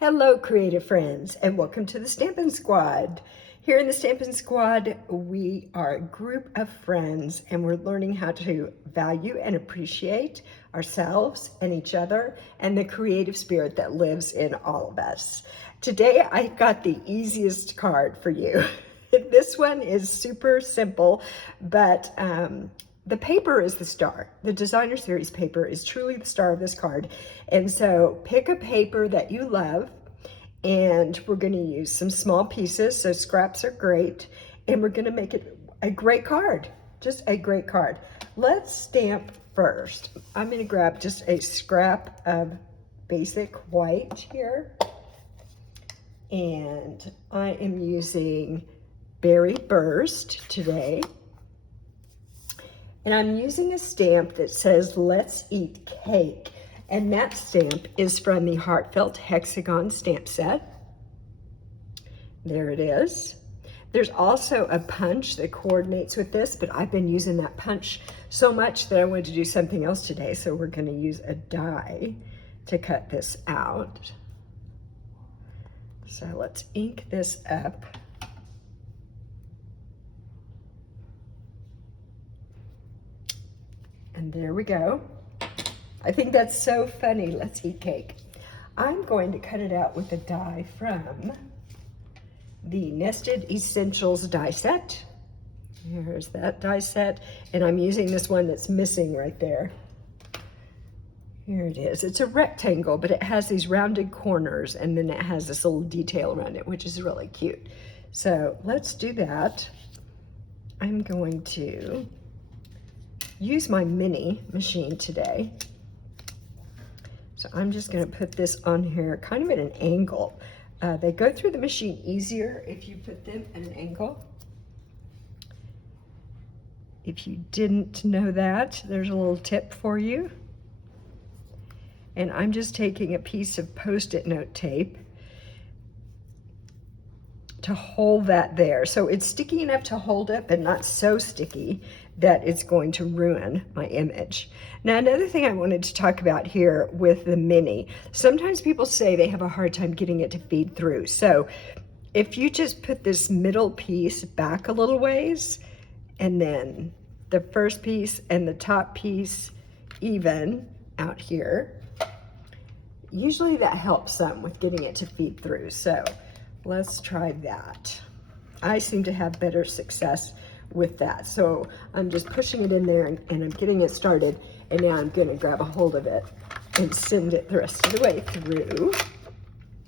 Hello, creative friends, and welcome to the Stampin' Squad. Here in the Stampin' Squad, we are a group of friends, and we're learning how to value and appreciate ourselves and each other and the creative spirit that lives in all of us. Today, I got the easiest card for you. This one is super simple, but the paper is the star. The designer series paper is truly the star of this card. And so pick a paper that you love, and we're going to use some small pieces, so scraps are great, and we're going to make it a great card, just a great card. Let's stamp first. I'm going to grab just a scrap of basic white here, and I am using Berry Burst today. And I'm using a stamp that says, "Let's eat cake." And that stamp is from the Heartfelt Hexagon stamp set. There it is. There's also a punch that coordinates with this, but I've been using that punch so much that I wanted to do something else today. So we're going to use a die to cut this out. So let's ink this up. And there we go. I think that's so funny. Let's eat cake. I'm going to cut it out with a die from the Nested Essentials die set. Here's that die set. And I'm using this one that's missing right there. Here it is. It's a rectangle, but it has these rounded corners, and then it has this little detail around it, which is really cute. So let's do that. I'm going to use my mini machine today. So I'm just going to put this on here kind of at an angle. They go through the machine easier if you put them at an angle. If you didn't know that, there's a little tip for you. And I'm just taking a piece of Post-it note tape to hold that there. So it's sticky enough to hold it, but not so sticky that it's going to ruin my image. Now, another thing I wanted to talk about here with the mini, sometimes people say they have a hard time getting it to feed through. So if you just put this middle piece back a little ways, and then the first piece and the top piece even out here, usually that helps some with getting it to feed through. So let's try that. I seem to have better success with that. So I'm just pushing it in there, and I'm getting it started, and now I'm gonna grab a hold of it and send it the rest of the way through.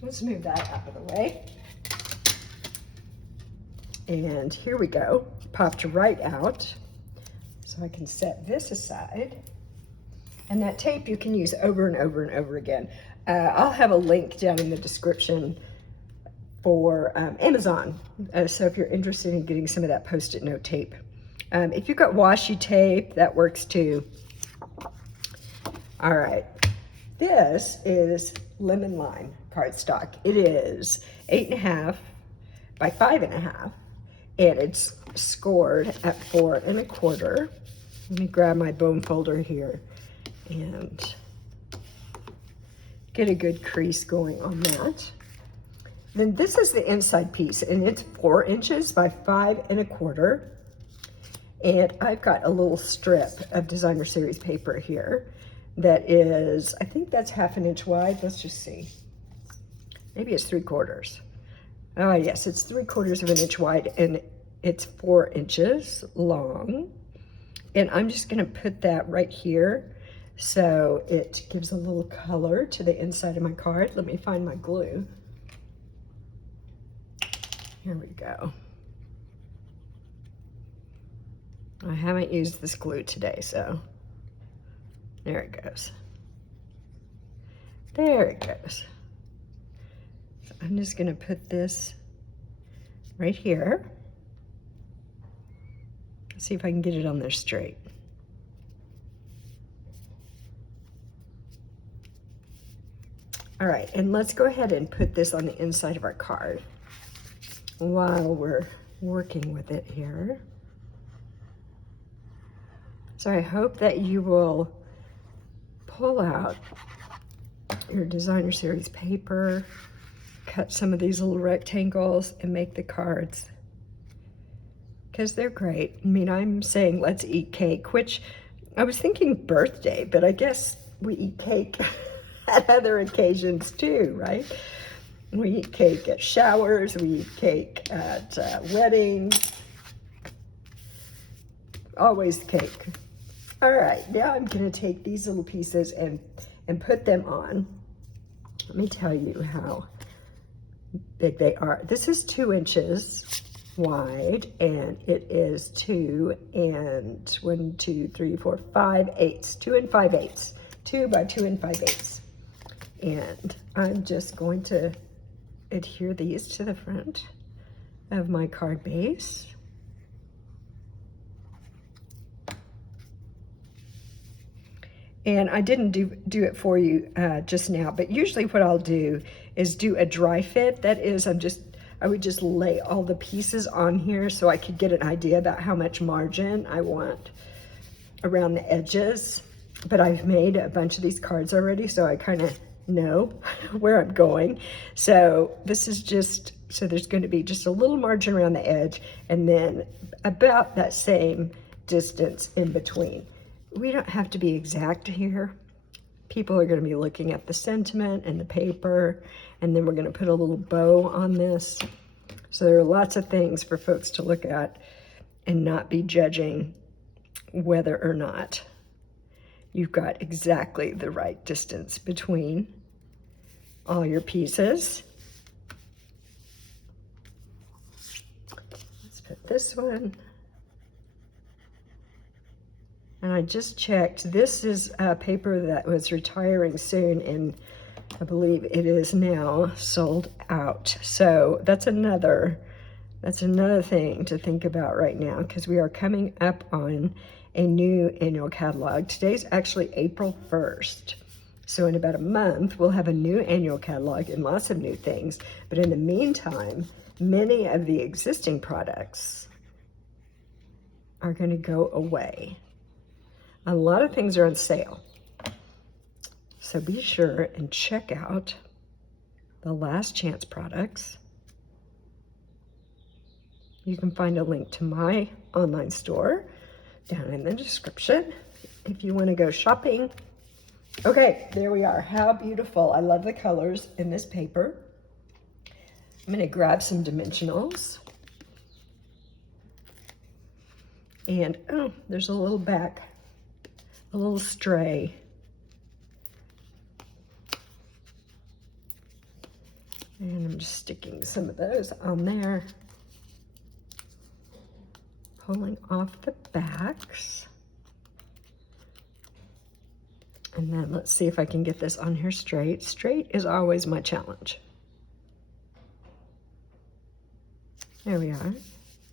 Let's move that out of the way. And here we go, popped right out. So I can set this aside. And that tape you can use over and over and over again. I'll have a link down in the description for Amazon. So if you're interested in getting some of that Post-it note tape. If you've got washi tape, that works too. All right, this is lemon lime cardstock. It is 8.5 by 5.5, and it's scored at 4 1/4. Let me grab my bone folder here and get a good crease going on that. Then this is the inside piece, and it's 4 inches by 5 1/4. And I've got a little strip of designer series paper here that is, I think that's 1/2 inch wide. Let's just see. Maybe it's 3/4. Oh yes, it's 3/4 of an inch wide, and it's 4 inches long. And I'm just gonna put that right here so it gives a little color to the inside of my card. Let me find my glue. Here we go. I haven't used this glue today, so there it goes. There it goes. So I'm just gonna put this right here. Let's see if I can get it on there straight. All right, and let's go ahead and put this on the inside of our card while we're working with it here. So I hope that you will pull out your designer series paper cut some of these little rectangles and make the cards, because they're great. I mean, I'm saying let's eat cake, which I was thinking birthday, but I guess we eat cake at other occasions too, right? We eat cake at showers, we eat cake at weddings, always cake. All right, now I'm gonna take these little pieces and put them on. Let me tell you how big they are. This is 2 inches wide, and it is 2 and 1, 2, 3, 4, 5 eighths, 2 and 5 eighths, 2 by 2 and 5 eighths. And I'm just going to adhere these to the front of my card base. And I didn't do it for you just now, but usually what I'll do is do a dry fit. That is, I would just lay all the pieces on here so I could get an idea about how much margin I want around the edges. But I've made a bunch of these cards already, so I kind of know where I'm going. So this is just, so there's going to be just a little margin around the edge, and then about that same distance in between. We don't have to be exact here. People are going to be looking at the sentiment and the paper, and then we're going to put a little bow on this. So there are lots of things for folks to look at and not be judging whether or not you've got exactly the right distance between all your pieces. Let's put this one. And I just checked, this is a paper that was retiring soon, and I believe it is now sold out. So that's another thing to think about right now, because we are coming up on a new annual catalog. Today's actually April 1st. So in about a month, we'll have a new annual catalog and lots of new things. But in the meantime, many of the existing products are going to go away. A lot of things are on sale. So be sure and check out the last chance products. You can find a link to my online store down in the description if you want to go shopping. Okay, there we are. How beautiful. I love the colors in this paper. I'm going to grab some dimensionals. And, oh, there's a little back, a little stray. And I'm just sticking some of those on there. Pulling off the backs. And then let's see if I can get this on here straight. Straight is always my challenge. There we are.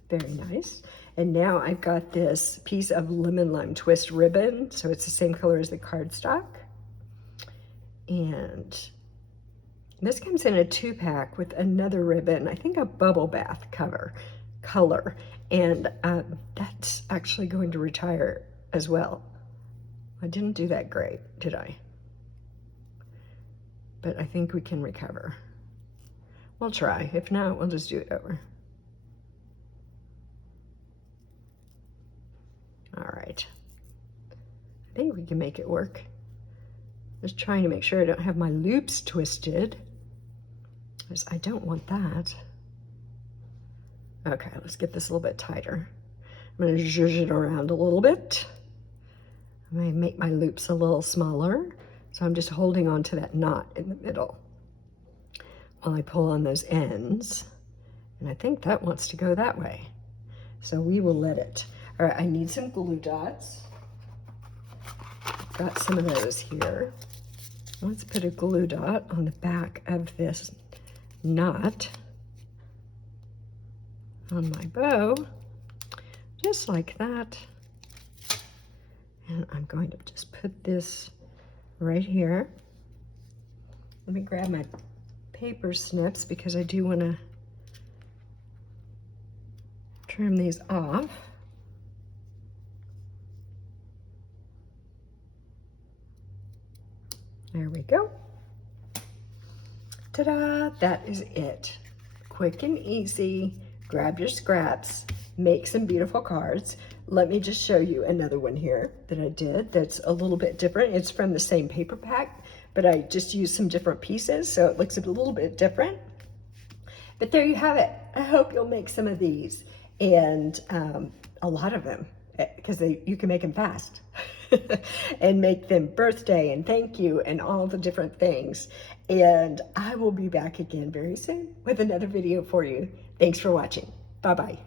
Very nice. And now I've got this piece of lemon lime twist ribbon. So it's the same color as the cardstock. And this comes in a 2-pack with another ribbon, I think a bubble bath color. And that's actually going to retire as well. I didn't do that great, did I? But I think we can recover. We'll try. If not, we'll just do it over. All right. I think we can make it work. Just trying to make sure I don't have my loops twisted, because I don't want that. Okay, let's get this a little bit tighter. I'm going to zhuzh it around a little bit. I'm going to make my loops a little smaller. So I'm just holding on to that knot in the middle while I pull on those ends. And I think that wants to go that way. So we will let it. All right, I need some glue dots. Got some of those here. Let's put a glue dot on the back of this knot on my bow, just like that. And I'm going to just put this right here. Let me grab my paper snips because I do want to trim these off. There we go. Ta-da! That is it. Quick and easy. Grab your scraps, make some beautiful cards. Let me just show you another one here that I did that's a little bit different. It's from the same paper pack, but I just used some different pieces, so it looks a little bit different. But there you have it. I hope you'll make some of these, and a lot of them, because you can make them fast and make them birthday and thank you and all the different things. And I will be back again very soon with another video for you. Thanks for watching. Bye-bye.